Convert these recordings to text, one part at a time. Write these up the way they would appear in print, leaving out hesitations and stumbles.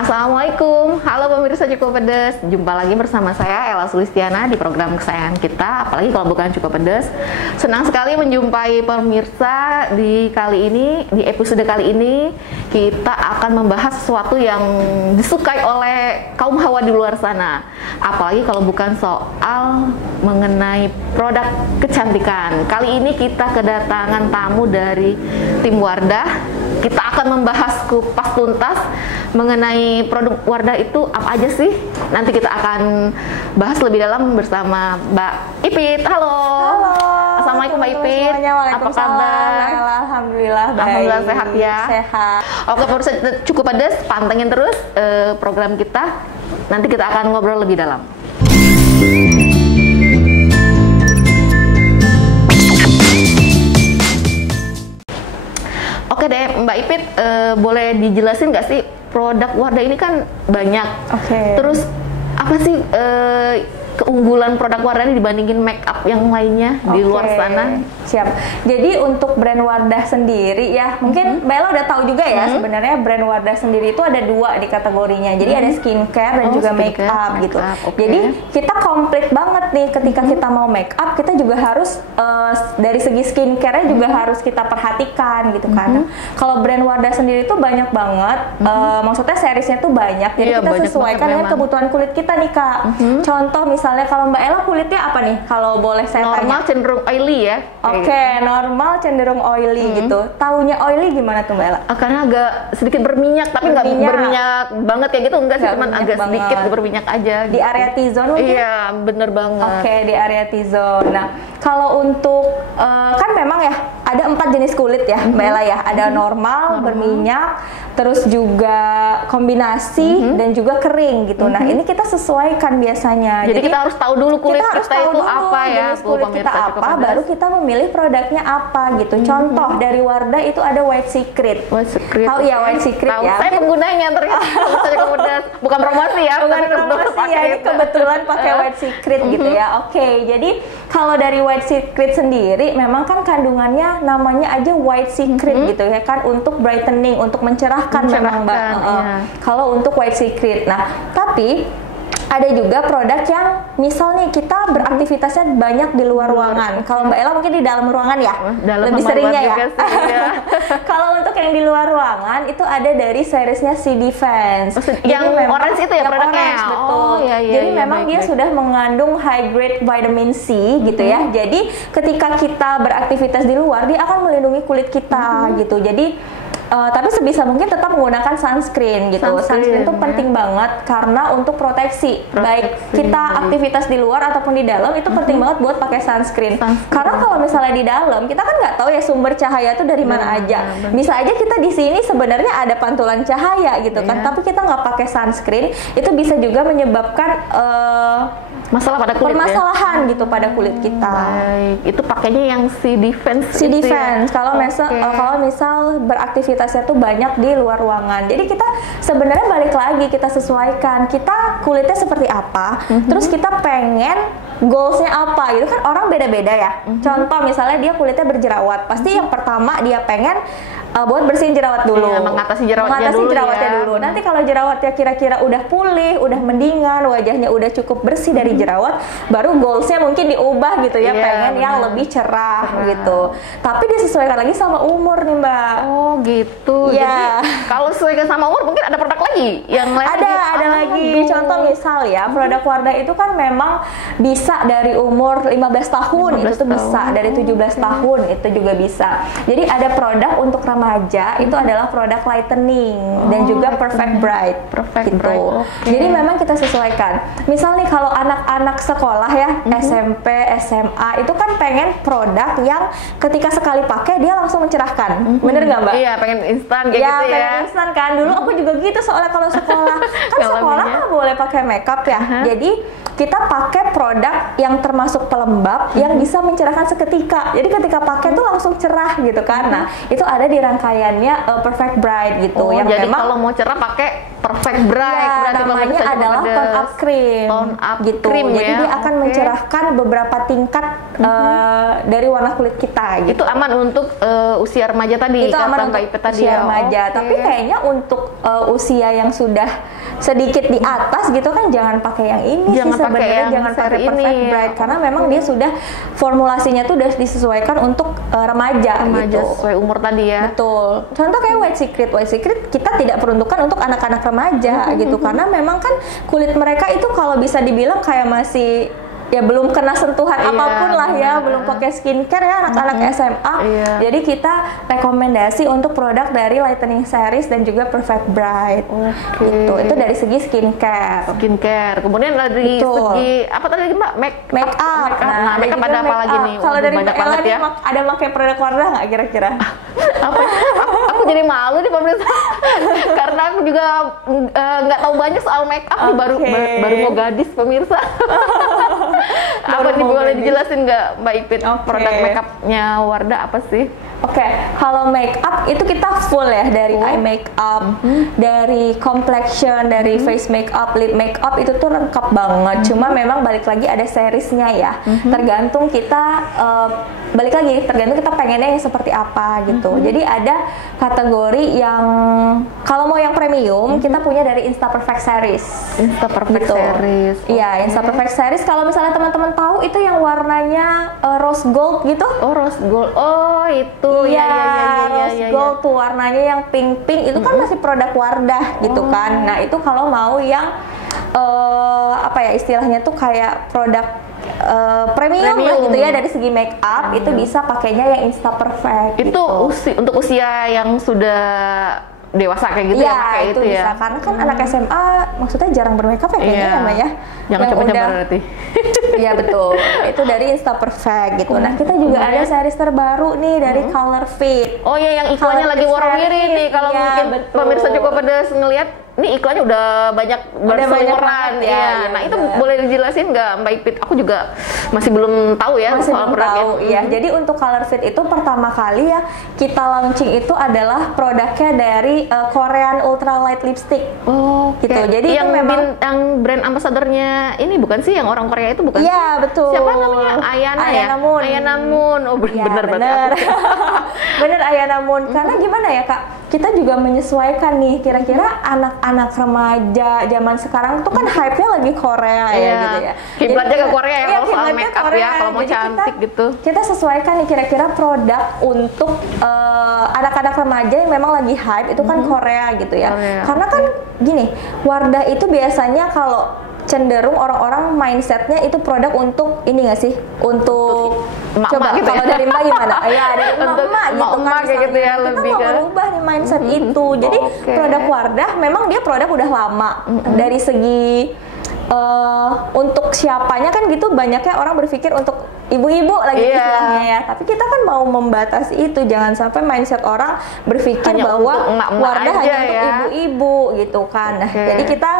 Assalamualaikum, halo pemirsa Cukup Pedes. Jumpa lagi bersama saya Ella Sulistiana di program kesayangan kita. Apalagi kalau bukan Cukup Pedes. Senang sekali menjumpai pemirsa di episode kali ini. Kita akan membahas sesuatu yang disukai oleh kaum hawa di luar sana. Apalagi kalau bukan soal mengenai produk kecantikan. Kali ini kita kedatangan tamu dari tim Wardah. Kita akan membahas kupas tuntas mengenai produk Wardah itu apa aja sih. Nanti kita akan bahas lebih dalam bersama Mbak Ipit. Halo. Halo. Assalamualaikum Mbak Ipit. Apa kabar? Alhamdulillah baik. Alhamdulillah sehat ya. Sehat. Oke pemirsa Cukup Pedes, pantengin terus program kita. Nanti kita akan ngobrol lebih dalam. Oke deh, Mbak Ipit, boleh dijelasin nggak sih produk Wardah ini kan banyak. Oke. Terus apa sih keunggulan produk Wardah ini dibandingin make up yang lainnya di luar sana? Siap. Jadi untuk brand Wardah sendiri ya, mungkin Mbak Ella udah tahu juga ya sebenarnya brand Wardah sendiri itu ada dua di kategorinya. Jadi ada skincare dan juga make up gitu. Okay. Jadi kita komplit banget nih ketika kita mau make up, kita juga harus dari segi skincare-nya juga harus kita perhatikan gitu kan. Kalau brand Wardah sendiri itu banyak banget, maksudnya seriesnya tuh banyak. Jadi kita sesuaikan dengan kebutuhan kulit kita nih Kak. Contoh misalnya kalau Mbak Ella kulitnya apa nih? Kalau boleh saya tanya. Normal cenderung oily ya. Oke, normal cenderung oily gitu. Taunya oily gimana tuh Mbak Ella? Karena agak sedikit berminyak, tapi nggak berminyak banget kayak gitu, enggak sih, cuma agak sedikit berminyak aja. Di area T-zone mungkin? Iya, bener banget. Oke, di area T-zone. Nah, kalau untuk kan memang ya ada 4 jenis kulit ya Mbak Ella ya. Ada normal, berminyak, terus juga kombinasi dan juga kering gitu. Nah, ini kita sesuaikan biasanya. Jadi kita harus tahu dulu kulit kita itu apa ya, jenis kulit kita apa, baru kita memilih produknya apa gitu. Contoh dari Wardah itu ada White Secret. White Secret. Tahu ya White Secret ya? Saya penggunanya ternyata. Bukan promosi ya, bukan promosi ya. Ini kebetulan pakai White Secret gitu ya. Oke, jadi kalau dari White Secret sendiri memang kan kandungannya namanya aja White Secret gitu ya kan, untuk brightening, untuk mencerahkan memang Mbak. Kalau untuk White Secret. Nah, tapi ada juga produk yang misal nih kita beraktivitasnya banyak di luar ruangan. Kalau Mbak Ella mungkin di dalam ruangan ya, lebih seringnya ya. Kalau untuk yang di luar ruangan itu ada dari seriesnya C Defense. Yang orange itu ya produknya. Orange, betul. Jadi memang dia sudah mengandung high grade vitamin C gitu ya. Jadi ketika kita beraktivitas di luar, dia akan melindungi kulit kita gitu. Jadi tapi sebisa mungkin tetap menggunakan sunscreen gitu. Sunscreen itu penting banget karena untuk proteksi. Baik kita aktivitas di luar ataupun di dalam itu penting banget buat pakai sunscreen. Karena kalau misalnya di dalam kita kan nggak tahu ya sumber cahaya itu dari mana aja. Bisa aja kita di sini sebenarnya ada pantulan cahaya gitu kan, tapi kita nggak pakai sunscreen, itu bisa juga menyebabkan masalah pada kulit, permasalahan gitu pada kulit kita. Baik, itu pakainya yang C Defense. C Defense. Kalau misal beraktivitasnya tuh banyak di luar ruangan. Jadi kita sebenarnya balik lagi kita sesuaikan. Kita kulitnya seperti apa, terus kita pengen goalsnya apa gitu kan, orang beda-beda ya. Contoh misalnya dia kulitnya berjerawat, pasti yang pertama dia pengen buat bersihin jerawat dulu, mengatasi jerawatnya dulu. Nanti kalau jerawatnya kira-kira udah pulih, udah mendingan, wajahnya udah cukup bersih dari jerawat, baru goalsnya mungkin diubah gitu ya, pengen yang lebih cerah gitu. Tapi disesuaikan lagi sama umur nih Mbak. Oh gitu. Ya. Jadi kalau sesuaikan sama umur mungkin ada produk lagi yang lain. Ada lagi. Contoh misal ya, produk Wardah itu kan memang bisa dari umur 15 tahun, itu tuh bisa dari 17 tahun itu juga bisa. Jadi ada produk untuk remaja itu adalah produk lightening dan juga perfect bright gitu. Jadi memang kita sesuaikan. Misal nih kalau anak-anak sekolah ya, SMP, SMA itu kan pengen produk yang ketika sekali pakai dia langsung mencerahkan. Bener nggak Mbak? Iya, pengen instan kayak gitu ya. Pengen instan kan. Dulu aku juga gitu soalnya kalau sekolah. Kan sekolah sekolah nggak boleh pakai makeup ya. Jadi kita pakai produk yang termasuk pelembab yang bisa mencerahkan seketika. Jadi ketika pakai tuh langsung cerah gitu kan. Nah, itu ada di rangkaiannya Perfect Bright gitu. Yang jadi memang kalau mau cerah pakai Perfect Bright. Ya, berarti namanya adalah tone up cream. Tone up gitu. cream ya. Jadi dia akan mencerahkan beberapa tingkat dari warna kulit kita gitu. Itu aman untuk usia remaja tadi. Itu aman untuk usia remaja. Tapi kayaknya untuk usia yang sudah sedikit di atas gitu kan jangan pakai yang ini jangan sih sebenarnya, jangan pakai Perfect Bright karena memang dia sudah formulasinya tuh udah disesuaikan untuk remaja gitu. Sesuai umur tadi ya. Betul. Contoh kayak White Secret kita tidak peruntukan untuk anak-anak remaja gitu karena memang kan kulit mereka itu kalau bisa dibilang kayak masih ya belum kena sentuhan apapun lah ya, belum pakai skincare ya anak-anak SMA. Jadi kita rekomendasi untuk produk dari Lightening Series dan juga Perfect Bright. Gitu. Itu dari segi skincare. Kemudian dari segi apa tadi Mbak? Make up. Nah, make up ada apa lagi nih? Kalau dari banyak Ella banget ya. Ada pakai produk Wardah nggak kira-kira? Aku jadi malu nih pemirsa karena aku juga nggak tahu banyak soal make up. Baru mau gadis pemirsa. Apa nih boleh dijelasin nggak Mbak Ipit produk makeupnya Wardah apa sih? Kalau make up itu kita full ya dari eye makeup, dari complexion, dari face makeup, lip makeup itu tuh lengkap banget. Cuma memang balik lagi ada seriesnya ya. Tergantung kita tergantung kita pengennya yang seperti apa gitu. Jadi ada kategori yang kalau mau yang premium kita punya dari Insta Perfect Series. Insta Perfect Series. Iya, Insta Perfect Series kalau misalnya teman-teman tahu itu yang warnanya rose gold gitu. Oh, rose gold. Oh, itu. Iya, rose gold tuh warnanya yang pink-pink itu kan masih produk Wardah gitu kan. Nah, itu kalau mau yang apa ya istilahnya tuh kayak produk premium lah gitu ya dari segi make up itu bisa pakainya yang Insta Perfect. Itu gitu. Untuk usia yang sudah dewasa kayak gitu ya, pakai itu bisa. Ya. Karena kan anak SMA maksudnya jarang bermakeup ya kayaknya namanya. Jangan coba-coba berarti. Iya betul. Itu dari Insta Perfect gitu. Nah, kita juga ada series terbaru nih dari Color Fit. Oh iya, yang iklannya lagi warna-warni nih. Kalau mungkin pemirsa cukup pedas ngelihat ini iklannya udah banyak berseliweran ya. Nah, itu boleh dijelasin nggak Mbak Ipit? Aku juga masih belum tahu ya soal produk itu. Iya, jadi untuk Color Fit itu pertama kali ya kita launching itu adalah produknya dari Korean Ultralight Lipstick. Gitu. Jadi yang itu memang yang brand ambasadornya ini bukan sih yang orang Korea itu bukan? Iya, betul. Siapa namanya? Ayana Moon. Ayana Moon. Oh, benar. Bener Ayana Moon. Karena gimana ya, Kak? Kita juga menyesuaikan nih kira-kira anak-anak remaja zaman sekarang tuh kan hype-nya lagi Korea ya gitu ya. Kiblatnya ke Korea ya kalau soal make up ya, kalau mau cantik gitu. Kita sesuaikan nih kira-kira produk untuk anak-anak remaja yang memang lagi hype itu kan Korea gitu ya. Karena kan gini, Wardah itu biasanya kalau cenderung orang-orang mindsetnya itu produk untuk ini nggak sih? Untuk coba gitu kalau dari Mbak gimana? Ya dari emak-emak gitu kan gitu ya, kita lebih mau merubah nih mindset itu. Jadi produk Wardah memang dia produk udah lama dari segi untuk siapanya kan gitu banyaknya orang berpikir untuk ibu-ibu lagi istilahnya ya. Tapi kita kan mau membatasi itu, jangan sampai mindset orang berpikir hanya bahwa Wardah hanya untuk ibu-ibu gitu kan. Nah, jadi kita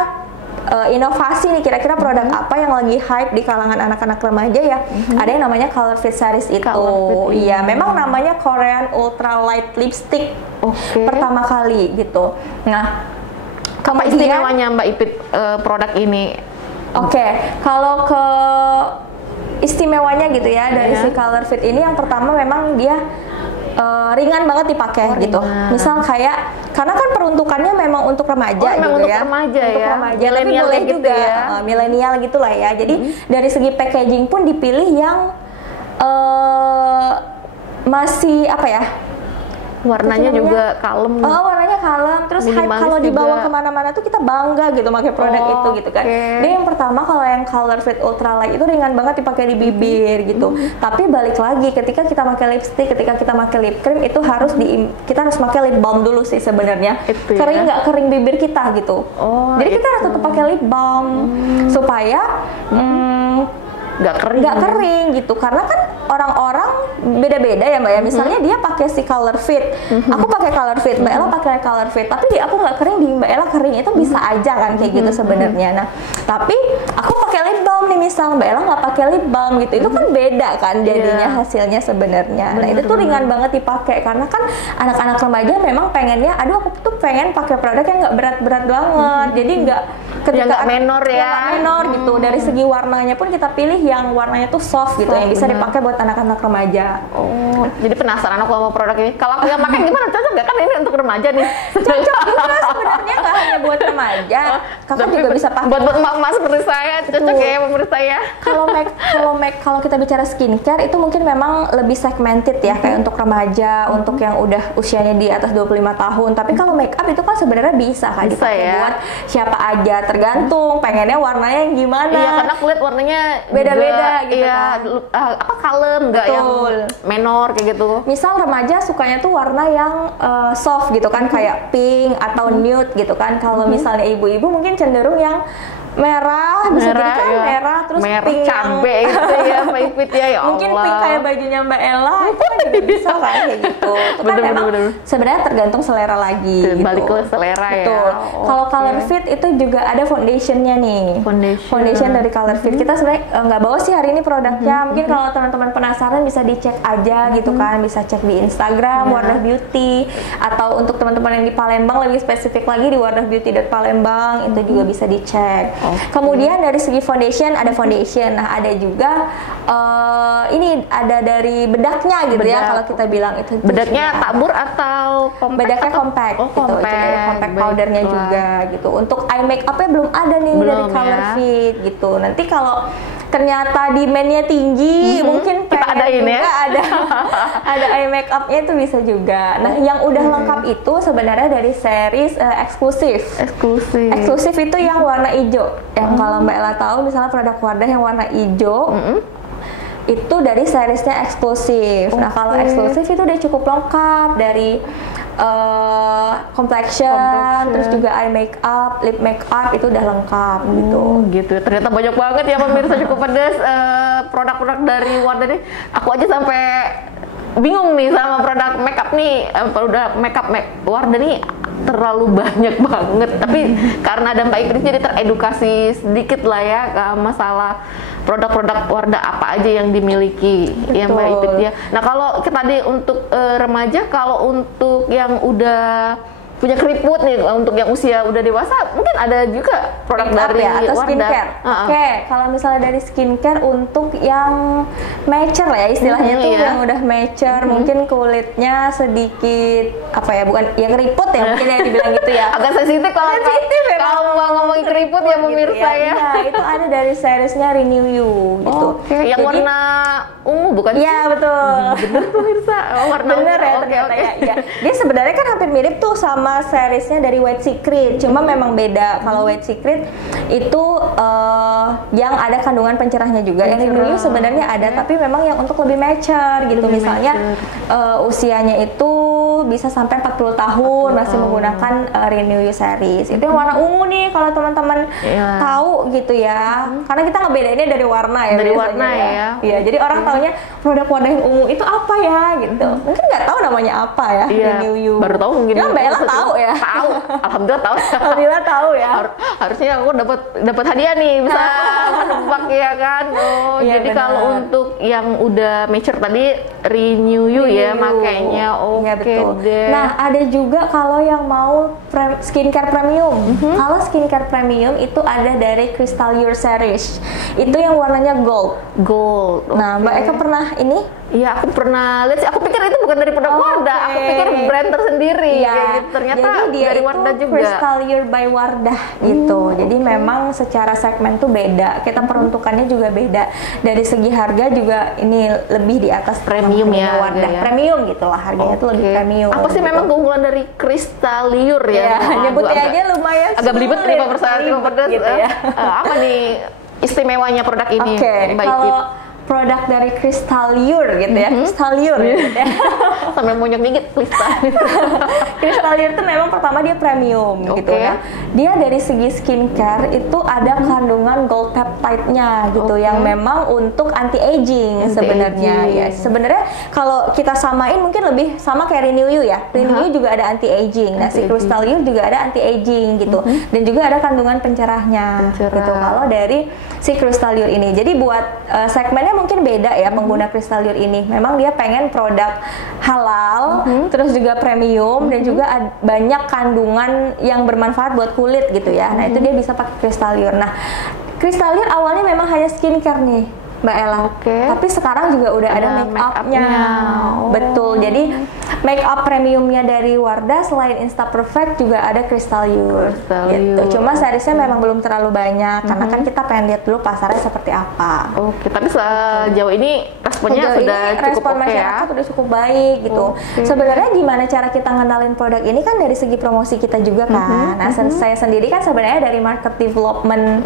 inovasi nih kira-kira produk apa yang lagi hype di kalangan anak-anak remaja ya. Ada yang namanya Color Fit Series itu. Iya, memang namanya Korean Ultralight Lipstick. Pertama kali gitu. Nah, apa istimewanya Mbak Ipit produk ini? Kalau ke istimewanya gitu ya dari si Color Fit ini yang pertama memang dia ringan banget dipakai gitu. Misal kayak karena kan peruntukannya memang untuk remaja gitu untuk ya. Remaja untuk ya. Remaja, tapi boleh gitu juga ya. Milenial gitulah ya. Jadi dari segi packaging pun dipilih yang masih apa ya? Warnanya juga kalem. Warnanya kalem. Terus hype kalau dibawa kemana-mana tuh kita bangga gitu pakai produk itu gitu kan. Dia yang pertama kalau yang Color Fit Ultralight itu ringan banget dipakai di bibir gitu. Tapi balik lagi ketika kita pakai lipstick, ketika kita pakai lip cream itu harus kita harus pakai lip balm dulu sih sebenarnya. Kering nggak kering bibir kita gitu. Jadi kita harus tetap pakai lip balm supaya nggak kering gitu, karena kan orang-orang beda-beda ya Mbak ya. Misalnya dia pakai si color fit, aku pakai color fit, Mbak Ella pakai color fit, tapi di aku nggak kering, di Mbak Ella kering, itu bisa aja kan kayak gitu sebenarnya. Nah tapi aku pakai lip balm nih, misal Mbak Ella nggak pakai lip balm gitu, itu kan beda kan jadinya hasilnya sebenarnya. Nah itu tuh ringan banget dipakai, karena kan anak-anak remaja memang pengennya, aduh aku tuh pengen pakai produk yang nggak berat-berat banget, jadi nggak ketika nggak menor menor gitu. Dari segi warnanya pun kita pilih yang warnanya tuh soft gitu, yang bisa dipakai buat anak-anak remaja. Oh, jadi penasaran aku sama produk ini. Kalau aku yang pakai gimana, cocok nggak? Kan ini untuk remaja nih. Cocok juga sebenarnya, nggak hanya buat remaja. Kakak juga bisa pakai. Buat emak-emak seperti saya, cocok ya pemirsa ya. Kalau kita bicara skincare itu mungkin memang lebih segmented ya, kayak untuk remaja, untuk yang udah usianya di atas 25 tahun. Tapi kalau make up itu kan sebenarnya bisa kan dipakai buat siapa aja, tergantung pengennya warnanya yang gimana. Iya, karena kulit warnanya beda-beda gitu kan. Apa kalem, nggak yang menor kayak gitu. Misal remaja sukanya tuh warna yang soft gitu kan, kayak pink atau nude gitu kan. Kalau misalnya ibu-ibu mungkin cenderung yang merah, bisa jadi kan merah terus merah, pink cabe gitu ya, pipit ya Allah. Mungkin pink kayak bajunya Mbak Ella itu kan juga bisa kan kayak gitu. Itu kan memang sebenarnya tergantung selera lagi gitu. Balik ke selera ya. Kalau Color Fit itu juga ada foundationnya nih. Foundation dari Color Fit. Kita sebenarnya nggak bawa sih hari ini produknya. Mungkin kalau teman-teman penasaran bisa dicek aja gitu kan, bisa cek di Instagram Wardah Beauty, atau untuk teman-teman yang di Palembang lebih spesifik lagi di wardahbeauty.palembang itu juga bisa dicek. Kemudian dari segi foundation ada foundation, nah ada juga ini ada dari bedaknya gitu ya, kalau kita bilang itu bedaknya tabur atau compact? Bedaknya compact, gitu. Itu dari compact powdernya juga gitu. Untuk eye makeupnya belum ada nih dari Color Fit gitu. Nanti kalau ternyata demand-nya tinggi, mungkin kita adain ya. Ada eye makeupnya itu bisa juga. Nah, yang udah lengkap itu sebenarnya dari series eksklusif. Eksklusif itu yang warna hijau. Yang kalau Mbak Ella tahu, misalnya produk Wardah yang warna hijau, itu dari seriesnya eksklusif. Nah, kalau eksklusif itu udah cukup lengkap dari complexion, terus juga eye makeup, lip makeup itu udah lengkap gitu. Ternyata banyak banget ya pemirsa Cukup Pedas produk-produk dari Wardah nih. Aku aja sampai bingung nih sama produk makeup nih, produk makeup Wardah nih terlalu banyak banget. Tapi karena ada Mbak Iprit jadi teredukasi sedikit lah ya masalah produk-produk Wardah apa aja yang dimiliki. Ya Mbak Iprit ya. Nah kalau tadi untuk remaja, kalau untuk yang udah punya keriput nih, untuk yang usia udah dewasa mungkin ada juga produk dari atau skincare. Oke, kalau misalnya dari skincare untuk yang mature lah ya istilahnya tuh, yang udah mature, mungkin kulitnya sedikit apa ya, bukan yang keriput ya mungkin yang dibilang gitu ya. Agak sensitif kalau ngomongin keriput ya pemirsa ya. Nah, itu ada dari seriesnya Renew You gitu. Yang warna ungu bukan sih? Iya, betul. Bener pemirsa. Warna bener ya ternyata ya. Dia sebenarnya kan hampir mirip tuh sama seriesnya dari White Secret, cuma memang beda. Kalau White Secret itu yang ada kandungan pencerahnya juga. Yang Renew You sebenarnya ada, tapi memang yang untuk lebih mature gitu. Misalnya usianya itu bisa sampai 40 tahun masih menggunakan Renew You series. Itu yang warna ungu nih kalau teman-teman tahu gitu ya. Karena kita ngebedainnya dari warna ya. Dari warna ya. Iya, jadi orang taunya produk Wardah yang ungu itu apa ya gitu. Mungkin nggak tahu namanya apa ya, Renew You. Baru tahu mungkin. Ya, Mbak Ella tahu ya. Tahu. Alhamdulillah tahu. Alhamdulillah tahu ya. Harusnya aku dapat hadiah nih, bisa menebak ya kan. Jadi kalau untuk yang udah mature tadi Renew You ya makanya. Betul. Nah, ada juga kalau yang mau skincare premium. Kalau skincare premium itu ada dari Crystal Your series. Itu yang warnanya gold. Nah, Mbak Eka pernah ini? Iya, aku pernah lihat sih. Aku pikir itu bukan dari produk Wardah. Aku pikir brand tersendiri. Iya. Ternyata jadi dia dari Wardah juga. Crystal Your by Wardah gitu. Jadi memang secara segmen tuh beda. Kita peruntukannya juga beda. Dari segi harga juga ini lebih di atas premium ya Wardah. Ya. Premium gitulah harganya tuh lebih premium. Apa sih gitu. Memang keunggulan dari Crystal Your ya? Nyebutnya aja lumayan agak belibet nih Pak Pedas gitu ya. Apa nih istimewanya produk ini? Kalau produk dari Crystalure gitu ya, Crystalure gitu ya. Sampai monyok dikit Crystalure itu memang pertama dia premium gitu ya. Dia dari segi skincare itu ada kandungan gold peptide-nya gitu yang memang untuk anti-aging sebenarnya ya. Sebenarnya kalau kita samain mungkin lebih sama kayak Renew You ya. Renew You juga ada anti-aging. Nah, si Crystalure juga ada anti-aging gitu. Dan juga ada kandungan pencerahnya gitu kalau dari si Crystalure ini. Jadi buat segmennya mungkin beda ya pengguna Crystalure ini. Memang dia pengen produk halal, terus juga premium dan juga banyak kandungan yang bermanfaat buat kulit gitu ya. Nah, itu dia bisa pakai Crystalure. Nah, Crystalure awalnya memang hanya skincare nih, Mbak Ella. Tapi sekarang juga udah ada make up-nya. Betul. Jadi make up premiumnya dari Wardah selain Insta Perfect juga ada Crystalure. Gitu. Cuma seriesnya memang belum terlalu banyak karena kan kita pengen lihat dulu pasarnya seperti apa. Tapi sejauh ini responnya sudah cukup respon masyarakat udah cukup baik gitu. Sebenarnya gimana cara kita ngenalin produk ini kan dari segi promosi kita juga kan. Nah, saya sendiri kan sebenarnya dari market development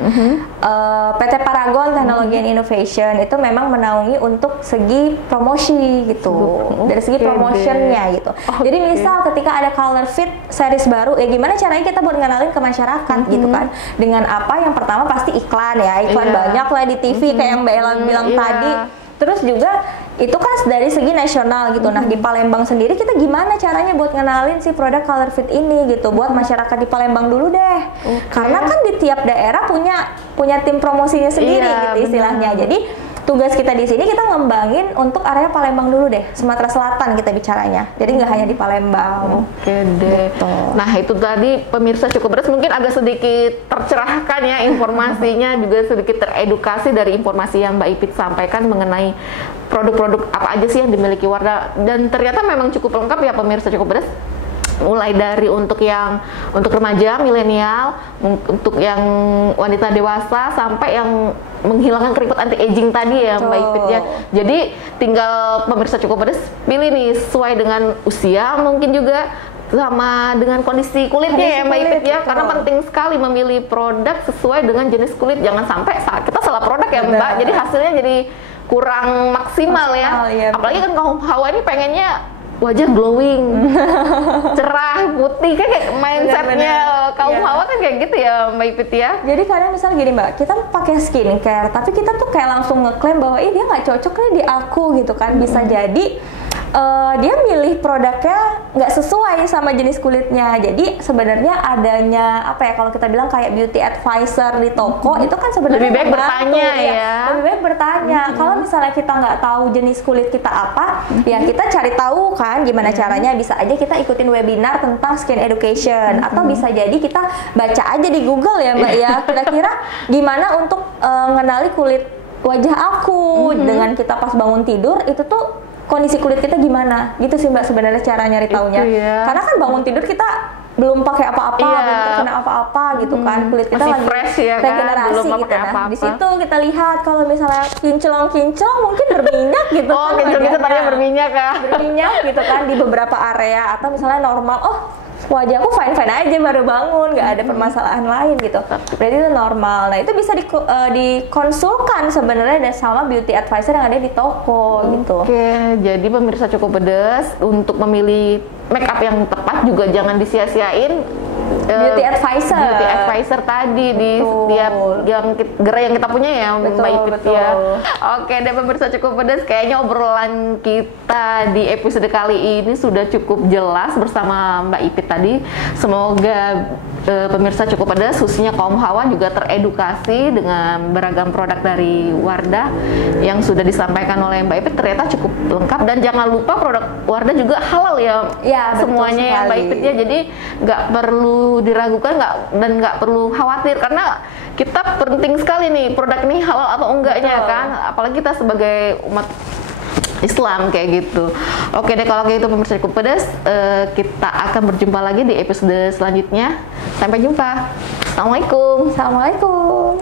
PT Paragon Technology and Innovation itu memang menaungi untuk segi promosi gitu. Dari segi promotionnya gitu. Jadi misal ketika ada color fit series baru, ya gimana caranya kita buat ngenalin ke masyarakat gitu kan? Dengan apa? Yang pertama pasti iklan ya, iklan banyak lah di TV kayak yang Mbak Ella bilang tadi. Terus juga itu kan dari segi nasional gitu. Nah, di Palembang sendiri kita gimana caranya buat ngenalin si produk color fit ini gitu buat masyarakat di Palembang dulu deh. Karena kan di tiap daerah punya tim promosinya sendiri gitu istilahnya. Jadi tugas kita di sini kita ngembangin untuk area Palembang dulu deh, Sumatera Selatan kita bicaranya. Jadi nggak hanya di Palembang. Gitu. Nah, itu tadi pemirsa cukup beres, mungkin agak sedikit tercerahkan ya informasinya, juga sedikit teredukasi dari informasi yang Mbak Ipit sampaikan mengenai produk-produk apa aja sih yang dimiliki Wardah, dan ternyata memang cukup lengkap ya pemirsa cukup beres. Mulai dari untuk remaja, milenial, untuk yang wanita dewasa, sampai yang menghilangkan keriput anti aging tadi ya Mbak Ipit ya. Jadi tinggal pemirsa cukup pedas pilih nih sesuai dengan usia, mungkin juga sama dengan kondisi kulitnya ya Mbak Ipit ya. Karena penting sekali memilih produk sesuai dengan jenis kulit. Jangan sampai kita salah produk ya Mbak. Jadi hasilnya jadi kurang maksimal ya. Apalagi kan kaum hawa ini pengennya wajah glowing, cerah, putih, kayak mindsetnya kaum hawa kan kayak gitu ya Mbak Ipit ya. Jadi kadang misalnya gini Mbak, kita pakai skincare, tapi kita tuh kayak langsung ngeklaim bahwa dia nggak cocok nih di aku gitu kan. Bisa jadi dia milih produknya nggak sesuai sama jenis kulitnya. Jadi sebenarnya adanya apa ya, kalau kita bilang kayak beauty advisor di toko itu kan sebenarnya lebih baik bertanya ya. Lebih baik bertanya. Kalau misalnya kita nggak tahu jenis kulit kita apa, ya kita cari tahu kan gimana caranya. Bisa aja kita ikutin webinar tentang skin education, atau bisa jadi kita baca aja di Google ya Mbak ya. Kira-kira gimana untuk ngenali kulit wajah aku dengan kita pas bangun tidur itu tuh kondisi kulit kita gimana gitu sih Mbak sebenarnya cara nyari taunya. Karena kan bangun tidur kita belum pakai apa-apa, belum terkena apa-apa gitu kan, kulit kita masih lagi fresh ya regenerasi kan, belum gitu. apa-apa. Di situ kita lihat kalau misalnya kinclong mungkin berminyak gitu kan. Kinclong tadinya berminyak ya. Berminyak gitu kan di beberapa area, atau misalnya normal, wajahku fine-fine aja baru bangun, nggak ada permasalahan lain gitu. Berarti itu normal. Nah, itu bisa dikonsulkan sebenarnya sama beauty advisor yang ada di toko gitu. Jadi pemirsa cukup pedas, untuk memilih make up yang tepat juga jangan disia-siain beauty advisor tadi di setiap gerai yang kita punya ya Mbak Ipit ya. Oke deh pemirsa cukup pedas, kayaknya obrolan kita di episode kali ini sudah cukup jelas bersama Mbak Ipit tadi. Semoga pemirsa cukup pedas khususnya kaum hawa juga teredukasi dengan beragam produk dari Wardah yang sudah disampaikan oleh Mbak Ipit, ternyata cukup lengkap. Dan jangan lupa produk Wardah juga halal ya semuanya ya Mbak Ipit ya. Jadi nggak perlu diragukan dan nggak perlu khawatir, karena kita penting sekali nih produk ini halal atau enggaknya kan, apalagi kita sebagai umat Islam kayak gitu. Oke deh kalau kayak gitu pemirsa cukup pedas, kita akan berjumpa lagi di episode selanjutnya. Sampai jumpa. Assalamualaikum.